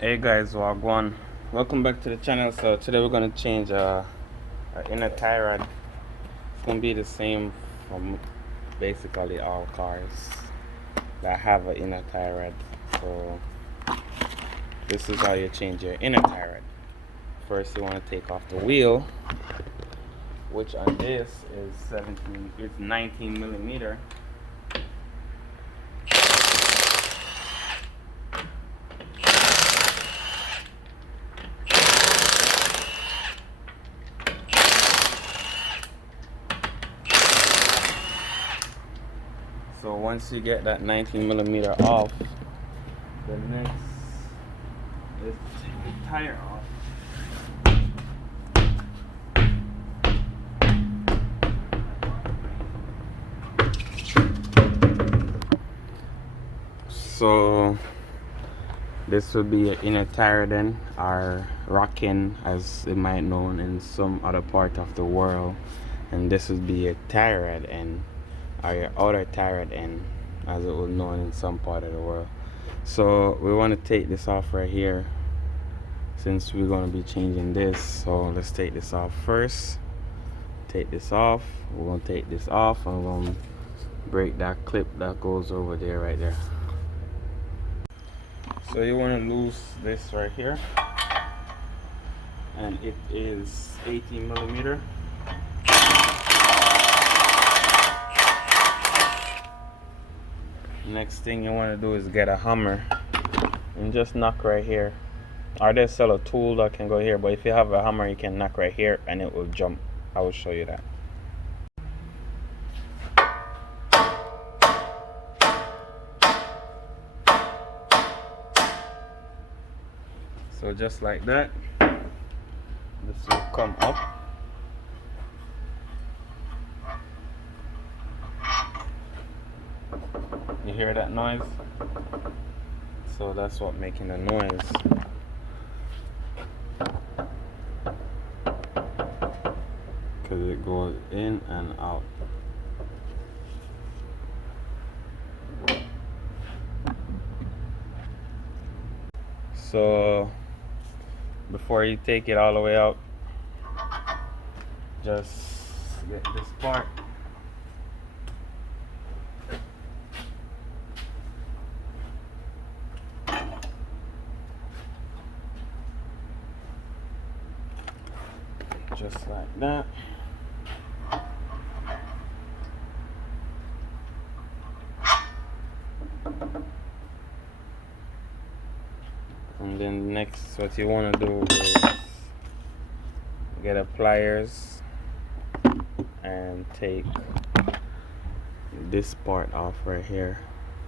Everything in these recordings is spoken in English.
Hey guys, Wagwan. Welcome back to the channel. So today we're gonna change our inner tie rod. It's gonna be the same from basically all cars that have an inner tie rod. So this is how you change your inner tie rod. First, you want to take off the wheel, which on this is 19 millimeter. So once you get that 19 millimeter off, the next is to take the tire off. So this would be an inner tire then, or rocking as it might known in some other part of the world, and this would be a tire rod end, or your outer tire rod end as it was known in some part of the world. So we want to take this off right here since we're going to be changing this. So let's take this off first. Take this off. We're going to take this off and we're going to break that clip that goes over there right there. So you want to lose this right here, and it is 18 millimeter. Next thing you want to do is get a hammer and just knock right here. Or they sell a tool that can go here, but if you have a hammer you can knock right here and it will jump. I will show you that. So just like that, this will come up. You hear that noise? So that's what making the noise. Because it goes in and out. So before you take it all the way out, just get this part. Just like that. And then next, what you want to do is get a pliers and take this part off right here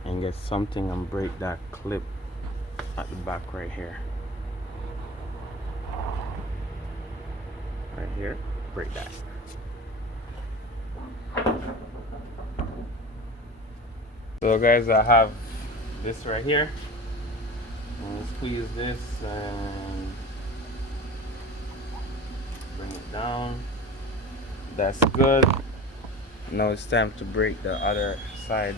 and get something and break that clip at the back right here. Right here, break that. So guys, I have this right here. I'm gonna squeeze this and bring it down. That's good. Now it's time to break the other side.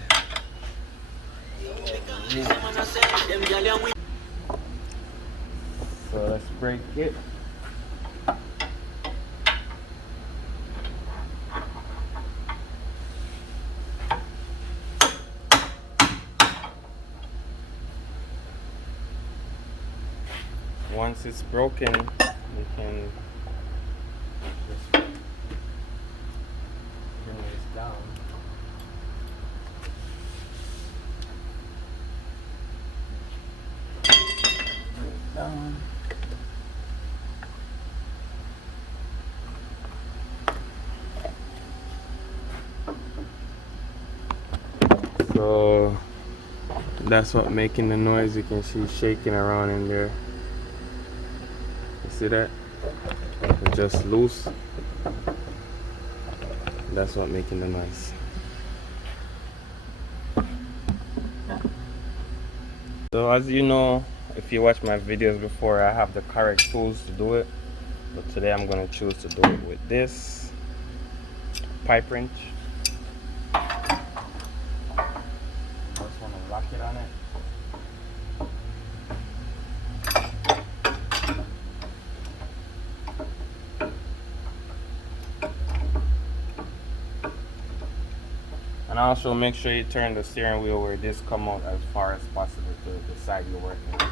So let's break it. Once it's broken, you can just bring this down. Bring it down. So that's what making the noise. You can see shaking around in there. You see that? It's just loose. That's what making the noise. So as you know, if you watch my videos before, I have the correct tools to do it. But today I'm going to choose to do it with this pipe wrench. Just want to lock it on it. And also make sure you turn the steering wheel where this come out as far as possible to the side you're working on.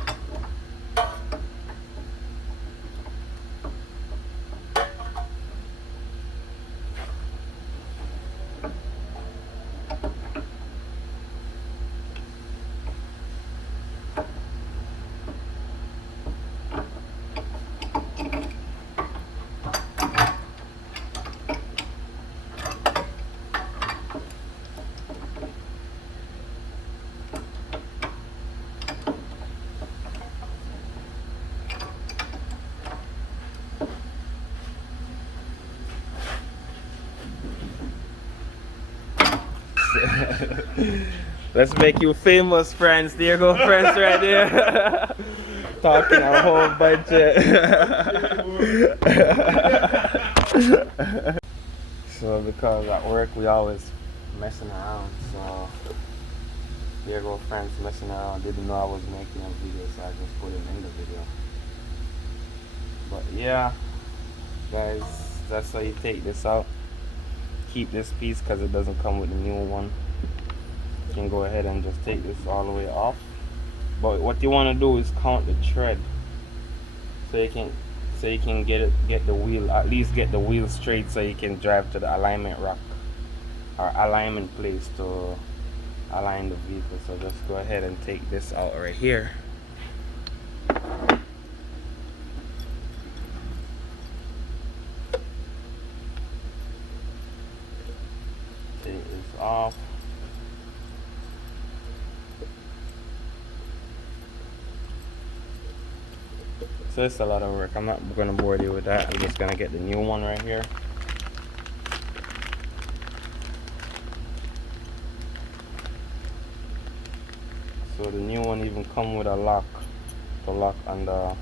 Let's make you famous, friends. There you go, friends, right there. Talking a whole budget. So because at work we always messing around, so there you go, friends, messing around. Didn't know I was making a video, so I just put it in the video. But yeah, guys, that's how you take this out. Keep this piece because it doesn't come with the new one. You can go ahead and just take this all the way off. But what you want to do is count the tread, so you can get the wheel, at least get the wheel straight, so you can drive to the alignment rack or alignment place to align the vehicle. So just go ahead and take this out right here. Take this off. So it's a lot of work. I'm not gonna bore you with that. I'm just gonna get the new one right here. So the new one even come with a lock to lock on the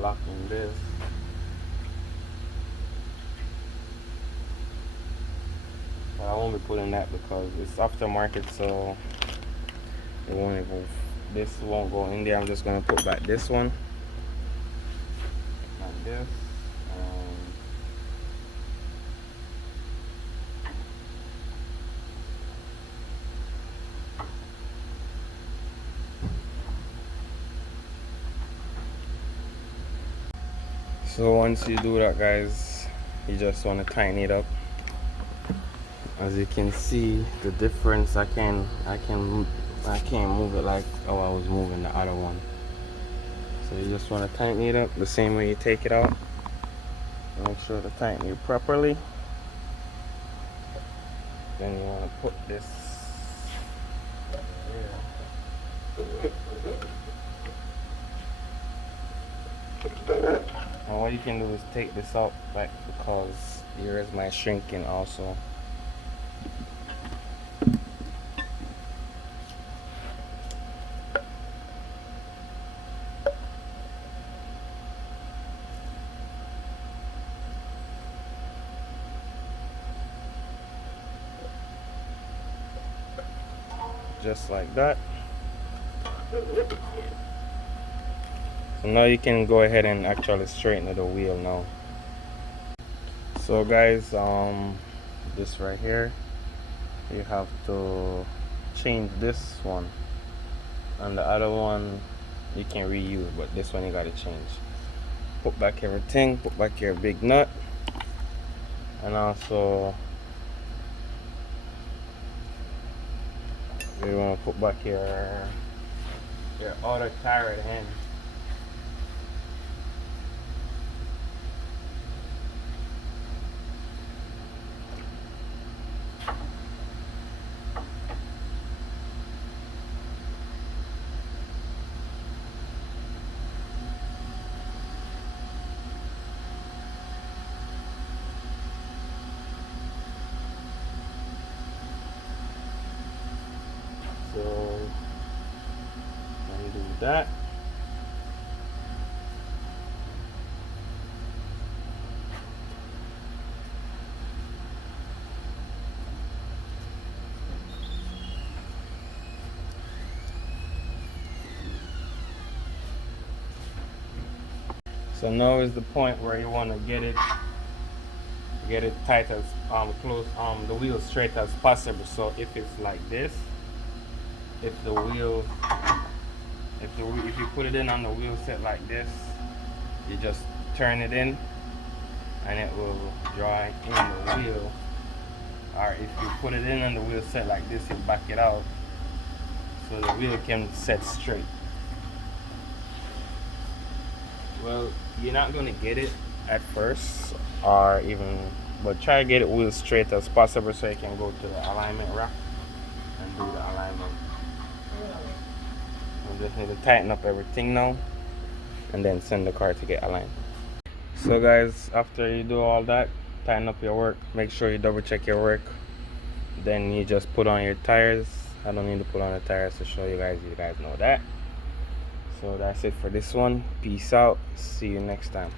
lock in this. But I won't be putting that because it's aftermarket, so it won't even, this won't go in there. I'm just gonna put back this one like this. So once you do that, guys, you just want to tighten it up. As you can see the difference, I can't move it like how I was moving the other one. So you just want to tighten it up the same way you take it out. Make sure to tighten it properly. Then you want to put this here. And what you can do is take this out back because here is my shrinking also. Just like that. So now you can go ahead and actually straighten the wheel now. So guys, this right here, you have to change this one, and the other one you can reuse, but this one you gotta change. Put back everything, put back your big nut, and also you want to put back your outer tire at hand. So undo that. So now is the point where you want to get it get it tight as close the wheel straight as possible. So if it's like this, if the wheel if you put it in on the wheel set like this, you just turn it in and it will draw in the wheel. Or if you put it in on the wheel set like this, you back it out so the wheel can set straight. Well, you're not gonna get it at first, or even, but try to get it wheel straight as possible so you can go to the alignment rack and do the alignment. You just need to tighten up everything now and then send the car to get aligned. So guys, after you do all that, tighten up your work, make sure you double check your work, then you just put on your tires. I don't need to put on the tires to show you guys know that. So that's it for this one. Peace out, see you next time.